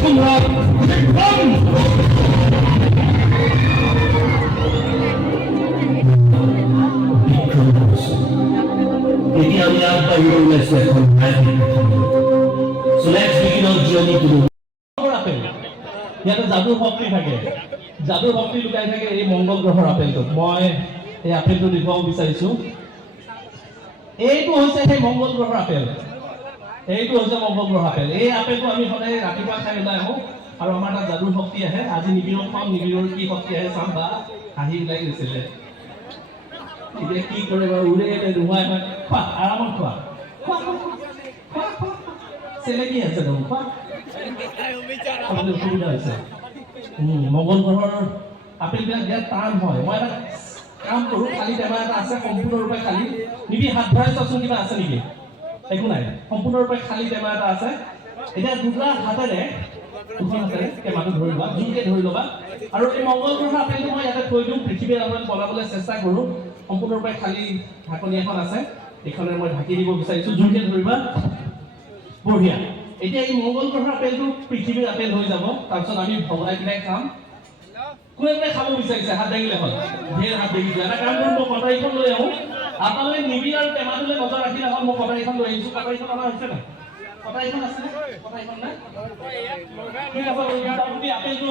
সম্রাট বিক্রম। এতিয়া আমি আগবাঢ়ি ওলাইছো এখন So let's begin our journey to the ইয়াতে যাদুৰ শক্তি থাকে, যাদুৰ শক্তি লুকাই থাকে এই মংগল গ্ৰহৰ আপেলটোত। মই এই আপেলটো দেখুৱাব বিচাৰিছো। এইটো হৈছে সেই মংগল গ্ৰহৰ আপেল, এইটো হৈছে মংগল গ্ৰহৰ আপেল। এই আপেলটো আমি সদায় ৰাতিপুৱা খাই ওলাই আহোঁ আৰু আমাৰ তাত যাদুৰ শক্তি আহে। আজি নিবিড়ক পাম, নিবিড়ৰ কি শক্তি আহে চাম। বা হাঁহি ওলাই গৈছিলে, এতিয়া কি কৰে বাৰু, উৰে নোহোৱাই হয়। খোৱা, আৰামত খোৱা, চেলেকি আছে দেখোন, খোৱা। অসুবিধা হৈছে। মংগল গ্ৰহৰ আপেলবিলাক বিৰাট টান হয়। মই এটা কাম কৰোঁ, খালী টেমা এটা আছে সম্পূৰ্ণৰূপে খালী। নিবি হাত ভৰাই চাওঁচোন, কিবা আছে নেকি? একো নাই, সম্পূৰ্ণৰূপে খালী টেমা এটা আছে। এতিয়া দুটা হাতেৰে, দুখন হাতেৰে টেমাটো ধৰি লোৱা, জোৰকে ধৰি ল'বা। আৰু এই মংগল গ্ৰহৰ আপেলটো মই ইয়াতে থৈ দিওঁ, পৃথিৱীৰ আগত বনাবলৈ চেষ্টা কৰোঁ। সম্পূৰ্ণৰূপে খালী ঢাকনি এখন আছে, এইখনেৰে মই ঢাকি দিব বিচাৰিছোঁ। জোৰকে ধৰিবা, বঢ়িয়া। এতিয়া এই মংগল গ্ৰহৰ আপেলটো পৃথিৱীৰ আপেল হৈ যাব। তাৰপিছত আমি ভগাই পেলাই খাম। কোনে কোনে খাব বিচাৰিছে হাত দাঙিলে হ'ল, ঢেৰ হাত দেখিছে। এটা কাম কৰোঁ, মই কটাৰীখন লৈ আহোঁ। আপোনালোকে নিবি আৰু টেমাটোলৈ নজৰ ৰাখিলে হ'ল। মই কটাৰীখন লৈ আহিছোঁ। কটাৰীখন আমাৰ হৈছে নাই? কটাৰীখন আছে নে? কটাৰীখন নাই? ঠিক আছে, আপেলটো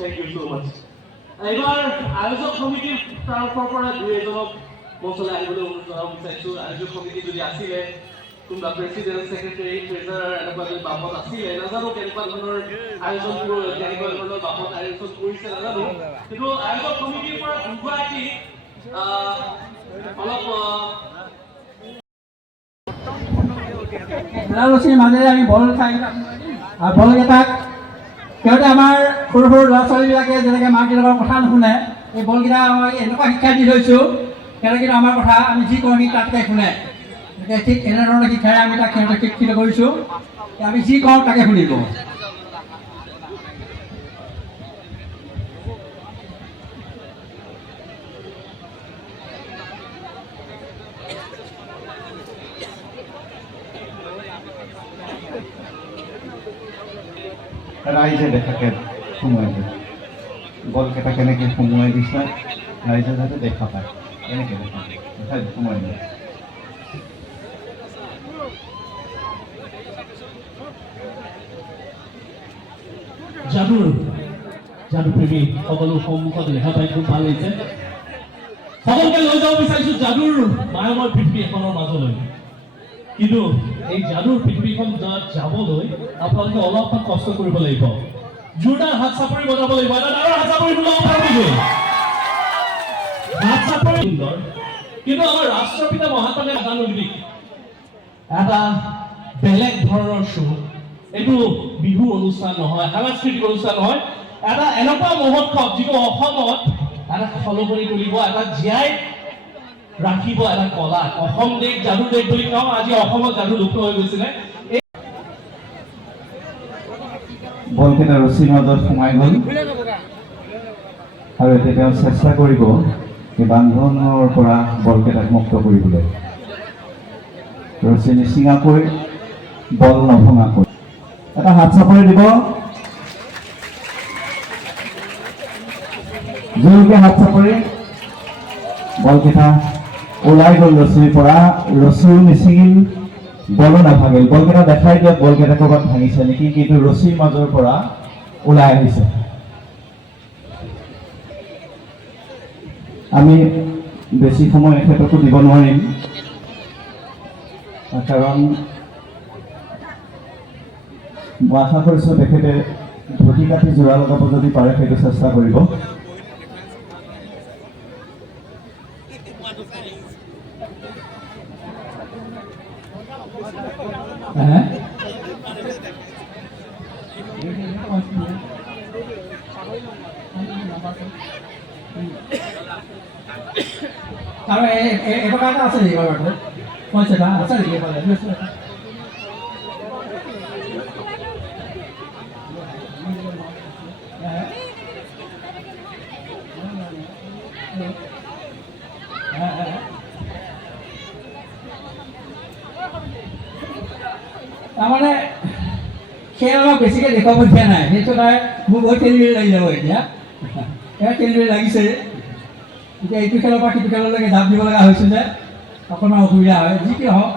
Thank you so much. এবাৰ আয়োজক সমিতিৰ তৰফৰ পৰা দুই এজনক মঞ্চলৈ আহিবলৈ অনুৰোধ জনাব বিচাৰিছোঁ। আয়োজক সমিতি যদি আছিলে, কোনোবা প্ৰেচিডেণ্ট, ছেক্ৰেটাৰী, ট্ৰেজাৰাৰ এনেকুৱা যদি বাপত আছিলে, নাজানো কেনেকুৱা ধৰণৰ আয়োজনবোৰ, কেনেকুৱা ধৰণৰ বাপত আয়োজন কৰিছে নাজানো। কিন্তু আয়োজক সমিতিৰ পৰা দুগৰাকী অলপ মাজেৰে আমি বল খাই বলকেইটাক সিহঁতে আমাৰ সৰু সৰু ল'ৰা ছোৱালীবিলাকে যেনেকৈ মাক দেউতাকৰ কথা নুশুনে, এই বলকেইটা মই এনেকুৱা শিক্ষা দি থৈছোঁ, সিহঁতে কিন্তু আমাৰ কথা আমি যি কওঁ সি তাতকৈ শুনে। গতিকে ঠিক এনেধৰণৰ শিক্ষাৰে আমি তাক সিহঁতক শিক্ষিত কৰিছোঁ। আমি যি কওঁ তাকে শুনিব। ৰাইজে দেখাকে সোমোৱাই দিয়ে, বলকেইটা কেনেকৈ সোমোৱাই দিছে ৰাইজে যাতে দেখা পায়, এনেকৈ দেখা সোমোৱাই দিয়ে। যাদুৰ যাদুপ্ৰেমী সকলো সন্মুখত দেখা পাই খুব ভাল লাগিছে। সকলোকে লৈ যাব বিচাৰিছোঁ যাদুৰ মায়াময় পৃথিৱী এখনৰ মাজলৈ। কিন্তু এই যাদুৰ পৃথিৱীখন যাবলৈ আপোনালোকে অলপমান কষ্ট কৰিব লাগিব। জোৰদাৰ হাত চাপৰি বজাব লাগিব। এটা ডাঙৰ হাত চাপৰি বজাব পাৰোঁ নেকি? সুন্দৰ, কিন্তু আমাৰ ৰাষ্ট্ৰপিতা মহাত্মা গান্ধীক এটা বেলেগ ধৰণৰ শ্ব'। এইটো বিহু অনুষ্ঠান নহয়, সাংস্কৃতিক অনুষ্ঠান নহয়, এটা এনেকুৱা মহোৎসৱ যিটো অসমত এটা সলনি কৰিব, এটা জীয়াই ৰাখিব এটা কলা। অসম দেশ যাদু দেশ বুলি কওঁ, আজি অসমত যাদু লুপ্ত হৈ গৈছিলে। বলকেইটা ৰছীৰ মাজত সোমাই গ'ল আৰু এতিয়া তেওঁ চেষ্টা কৰিব এই বান্ধনৰ পৰা বলকেইটাক মুক্ত কৰিবলৈ। ৰছী নিচিঙাকৈ, বল নভঙাকৈ। এটা হাত চাপৰি দিব, জোৰকে হাত চাপৰি। বলকেইটা ওলাই গ'ল ৰছীৰ পৰা, ৰছীও নিচিঙিল, বলো নাভাগিল। বলকেইটা দেখাই দিয়ক বলকেইটা ক'ৰবাত ভাঙিছে নেকি, কিন্তু ৰছীৰ মাজৰ পৰা ওলাই আহিছে। আমি বেছি সময় এখেতকো দিব নোৱাৰিম, কাৰণ মই আশা কৰিছোঁ তেখেতে ধুতি কাটি যোৰা লগাব, যদি পাৰে সেইটো চেষ্টা কৰিব। আৰু এটকা এটা আছে নেকি বাৰু? পইচা এটা আছে নেকি? তাৰমানে সেই অলপ বেছিকৈ দেখুৱাব দিয়া নাই, সেইটো তাই মোক বহুত খেলি মেলি লাগি যাব এতিয়া। এয়া খেলি মেলি লাগিছে, এতিয়া এইটো খেলৰ পৰা সিটো খেললৈকে জাপ দিব লগা হৈছে যে অকণমান অসুবিধা হয়। যি কি হওক,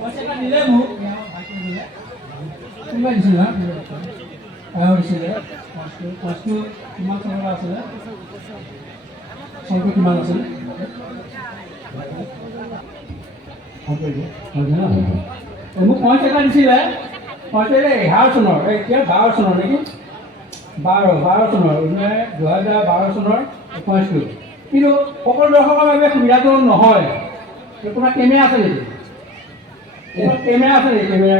পইচাটা দিলে মোক কোনোবাই দিছিল না? দিছিলে কষ্টটো কিমান চনৰ আছিলে? চনটো কিমান আছিলে? মোক পইচা এটা দিছিলে, পইচা 11 চনৰ, এতিয়া 12 চনৰ নেকি? 12 চনৰ, 2012 চনৰ 21। কিন্তু সকলো দৰ্শকৰ বাবে সুবিধাটো নহয়। আপোনাৰ কেমেৰা আছে নেকি? কেমেৰা আছে নেকি? কেমেৰা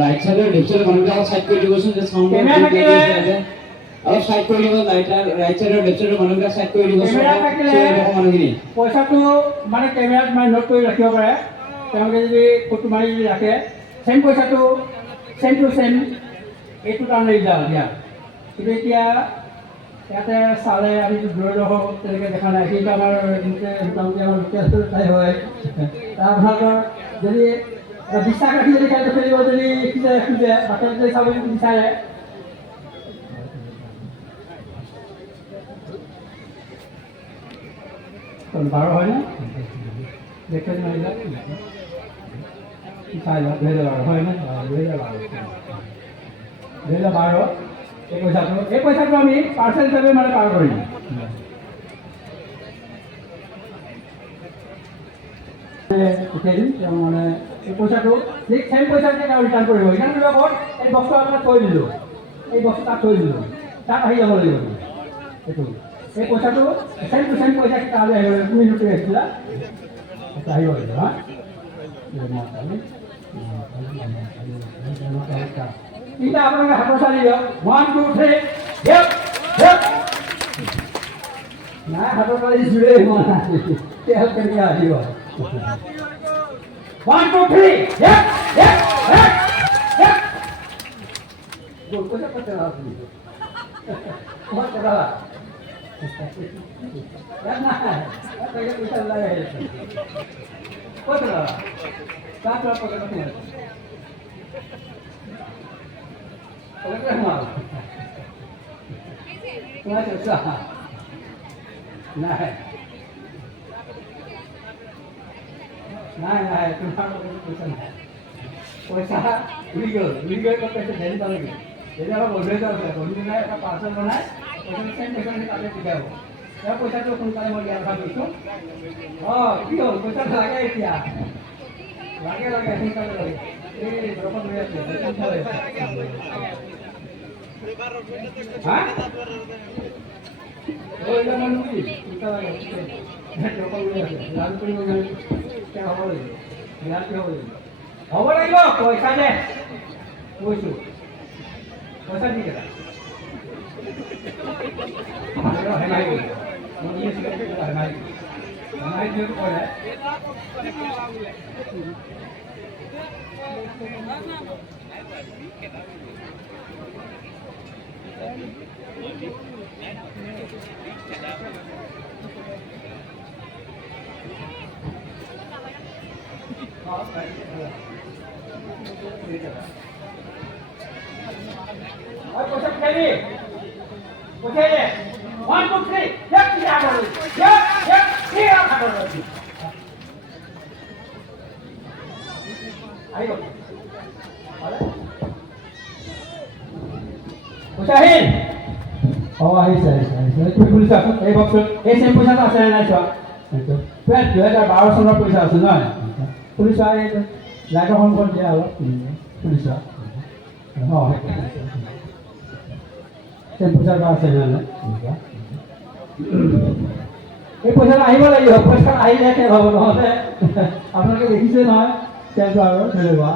ৰাইট চাইডৰ লেফট চাইডৰ মানুহবিলাকক চাইড কৰি দিবচোন, যে চাউণ্ড কেমেৰা থাকিলে অলপ চাইড কৰি দিব। ৰাইট চাইডৰ লেফট চাইডৰ মানুহবিলাক চাইড কৰি দিবচোন। কেমেৰা থাকিলে মানুহখিনি পইচাটো মানে কেমেৰাত মানে নোট কৰি ৰাখিব পাৰে। তেওঁলোকে যদি ফটো মাৰি যদি ৰাখে, চেম পইচাটো চেম টু চেম এইটো কাৰণে ৰিজাল্ট দিয়া। কিন্তু এতিয়া ইয়াতে চালে আমি দূৰৰ দৰ্শক তেনেকৈ দেখা নাই। কিন্তু আমাৰ মোটামুটি আমাৰ লোকেল ঠাই হয়। তাৰপিছত যদি বিশ্বাস ৰাখি যদি খেলটো খেলিব যদি খোজে বাকী যদি চাব বিচাৰে, বাৰ হয়নে? দেখে মাৰিলে চাই লওক 2012 হয়নে? 2012 এই পইচাটো আমি পাৰ্চেল হিচাপে মানে পাৰ কৰিম। উঠাই দিম, তেওঁ মানে এই পইচাটো ঠিক চেম পইচাকে তেওঁ ৰিটাৰ্ণ কৰিব। ৰিটাৰ্ণ কৰিব ক'ত? এই বস্তু আপোনাক থৈ দিলোঁ, এই বস্তু তাত থৈ দিলোঁ, তাত আহি যাব লাগিব এইটো। এই পইচাটো চেম টু চেম পইচা তালৈ আহিব লাগিব। তুমি নোটে আহিছিলা, আহিব লাগিব। হা তিনিটা আপোনালোকে হাতৰ চালি দিয়ক। 1 2 3 নাই, হাতৰ চালি জোৰে হোৱা নাই, তেল কেনেকৈ আহিব? 1 2 3 পইচা পেলা নাই নাই তোমাৰ পইচা নাই পইচা উৰি গ'ল ক'ত পাইছে ডেলি পালেগৈ এতিয়া আমাৰ বন্ধু এটা আছে বন্ধুজনে এটা পাৰ্চেল বনাই পইচা তাতে পিকাব তেওঁ পইচাটো সোনকালে মই দিয়াৰ কথা কৈছোঁ অঁ কি হ'ল পইচাটো লাগে এতিয়া লাগে সোনকালে লাগে এই দৰকাৰ লৈ আছে হা এইবিলাক মানুহ কি পইচা লাগে দৰকাৰ লৈ আছে লাভ কৰিব হ'ব লাগিব পইচা দে কৈছোঁ পইচা দি দে Okay, 1, 2, 3. Yep, ayo. Musyahid. Oh, আহিছে। তুমি পুলিচ আছো এই বক্সত এই চেম পইচাটো আছে নাই চোৱা এইটো 2012 চনৰ পইচা আছে নহয় পুলিচ আহি লাইটৰ সংকট দিয়া অলপ পুলিচ অঁ চেম পইচাটো আছে নাই এই পইচাটো আহিব লাগিব পইচা আহিলেহে হ'ব নহ'লে আপোনালোকে দেখিছে নহয় চেমটো আৰু তেনেকুৱা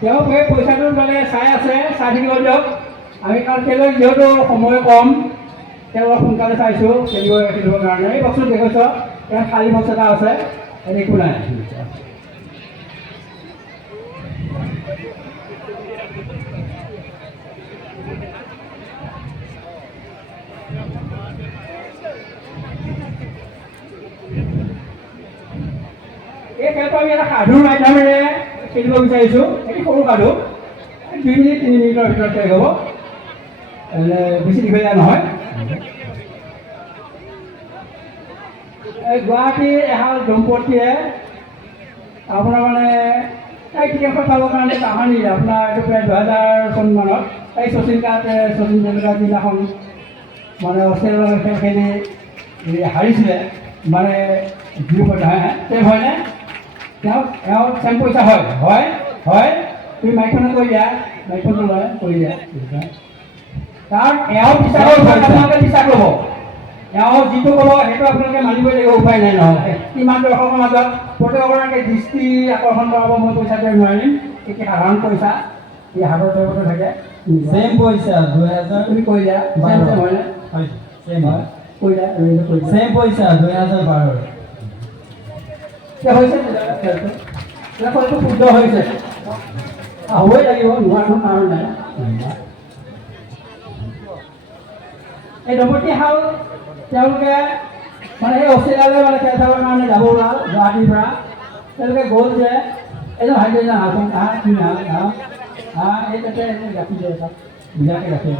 তেওঁ সেই পইচাটো মানে চাই আছে চাই থাকিব দিয়ক আমি কাৰণ খেলৰ যিহেতু সময় কম তেওঁ সোনকালে চাইছোঁ খেলিবৰ কাৰণে এই বক্সটো দেখুৱাইছ তেওঁ খালী বক্স এটা আছে একো নাই এই খেলটো আমি এটা সাধুৰ মাধ্যমেৰে খেলিব বিচাৰিছোঁ এটি সৰু সাধু 2 মিনিট 3 মিনিটৰ ভিতৰত শেষ হ'ব বেছি দীঘলীয়া নহয় এই গুৱাহাটীৰ এহাল দম্পতীয়ে আপোনাৰ মানে এই ক্ৰিকেটখন চাবৰ কাৰণে কাহানি আপোনাৰ এইটো প্ৰায় 2000 চনমানত এই শচীন তেণ্ডুলকাৰ দিনাখন মানে অষ্ট্ৰেলিয়াৰ খেল খেলি হাৰিছিলে মানে তেওঁ হয়নে তেওঁ চেম পইচা হয় তুমি মাইকখনে কৈ দিয়া মাইকখনটো লয় কৈ দিয়া কাৰণ এওঁ বিশ্বাস আপোনালোকে বিশ্বাস ল'ব এওঁ যিটো ক'ব সেইটো আপোনালোকে মানিবই লাগিব উপায় নাই নহ'লে কিমান দৰ্শকৰ মাজত প্ৰত্যেকৰে দৃষ্টি আকৰ্ষণ কৰাব মই পইচাটো নোৱাৰিম এতিয়া সাধাৰণ পইচা এই হাতৰ জগতো থাকে চেম পইচা 2000 তুমি কৈ দিয়া হয়নে কৈ দিয়া চেম পইচা 2012 হৈছে খেলটো শুদ্ধ হৈছে হ'বই লাগিব নোহোৱাৰ কাৰণ নাই এই দম্পতী হাল তেওঁলোকে মানে এই অষ্ট্ৰেলিয়ালৈ মানে খেল চাবৰ কাৰণে যাব ওলাল গুৱাহাটীৰ পৰা তেওঁলোকে গ'ল যে এজন ভাইটি এজন হাঁহখন হাঁহ তুমি হাঁহ এই তাতে গাখীৰ দিয়ে তাত বিজাকৈ গাখীৰ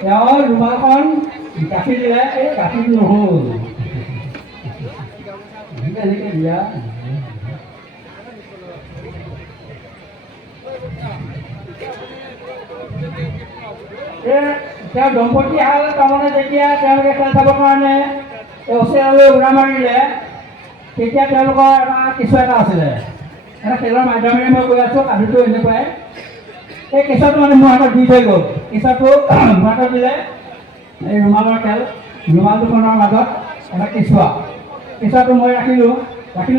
তেওঁৰ ৰুমালখন গাখীৰ দিলে এই গাখীৰ নহ'ল এনেকৈ দিয়া তেওঁ দম্পতী হাল তাৰমানে যেতিয়া তেওঁলোকে খেল চাবৰ কাৰণে অষ্ট্ৰেলিয়ালৈ উৰা মাৰিলে তেতিয়া তেওঁলোকৰ এটা কেঁচুৱা এটা আছিলে এটা খেলৰ মাধ্যমেৰে মই কৈ আছোঁ সাধুটো এনেকুৱাই এই কেঁচুৱাটো মানে মোৰ হাতত দি থৈ গ'ল কেঁচুৱাটো মোৰ হাতত দিলে এই ৰুমালৰ খেল ৰুমাল দুখনৰ মাজত এটা কেঁচুৱাটো মই ৰাখিলোঁ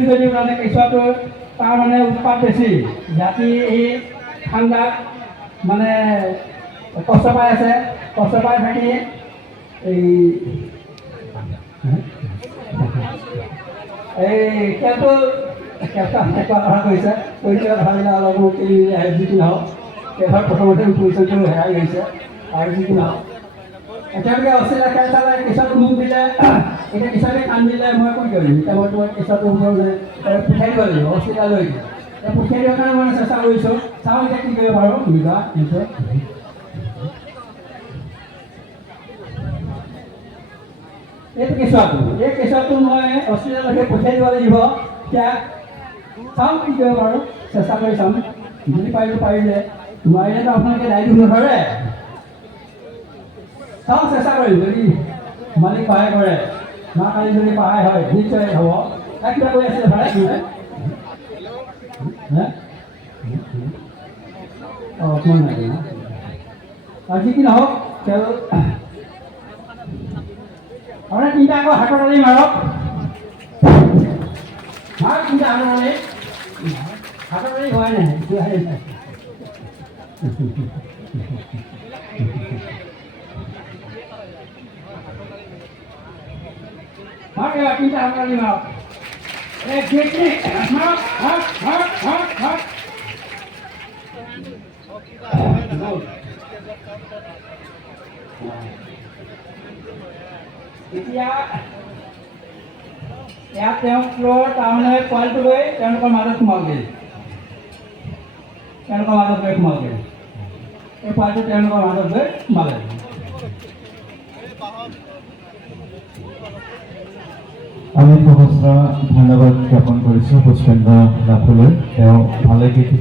যদিও মানে কেঁচুৱাটোৰ তাৰ মানে উৎপাত বেছি জাতি এই ঠাণ্ডাত মানে কষ্ট পাই আছে কষ্ট পাই থাকি এই এই খেলটো কথা কৈছে কৈছে ভাবিলে অলপ খেলি যি কি নহওক এবাৰ প্ৰথমতে পইচাটো হেৰাই গৈছে আৰু যি কি নহওক তেওঁলোকে অষ্ট্ৰেলিয়া খেল চালে কেঁচাটো মোক দিলে এতিয়া কেঁচাতে কাম দিলে মই কৈ কৰিম এতিয়া মই তোমাৰ কেঁচাটো পঠিয়াই দিব লাগিব অষ্ট্ৰেলিয়ালৈ পঠিয়াই দিয়াৰ কাৰণে মই চেষ্টা কৰিছোঁ চাওঁ এতিয়া কি কৰিব পাৰোঁ সুবিধা কিন্তু এইটো কেঁচুৱাটো এই কেঁচুৱাটো মই অষ্ট্ৰেলিয়ালৈকে পঠিয়াই দিব লাগিব এতিয়া চাওঁ কি কৰিব পাৰোঁ চেষ্টা কৰি চাম যদি পাৰিলে নোৱাৰিলেতো আপোনালোকে দায়িত্ব নধৰে চাওঁ চেষ্টা কৰিম যদি মালিক সহায় কৰে মা কালি যদি সহায় হয় নিশ্চয় হ'ব কিবা কৈ আছিলে ভাড়া কি অকণমান লাগে না আৰু যি কি নহওক তেওঁ আপোনাৰ তিনিটা আকৌ হাতৰ তালি মাৰক তিনিটা হাতৰ তালি হোৱাই নাই তিনিটা হাতৰ তালি মাৰক এতিয়া ইয়াত তেওঁক তাৰমানে পোৱালিটো লৈ তেওঁলোকৰ মাজত সোমালগৈ এই পোৱালিটো তেওঁলোকৰ মাজত গৈ সোমালে আমি সহস্ৰ ধন্যবাদ জ্ঞাপন কৰিছোঁ পুষ্পেন্দ্ৰ লাভলৈ তেওঁ ভালে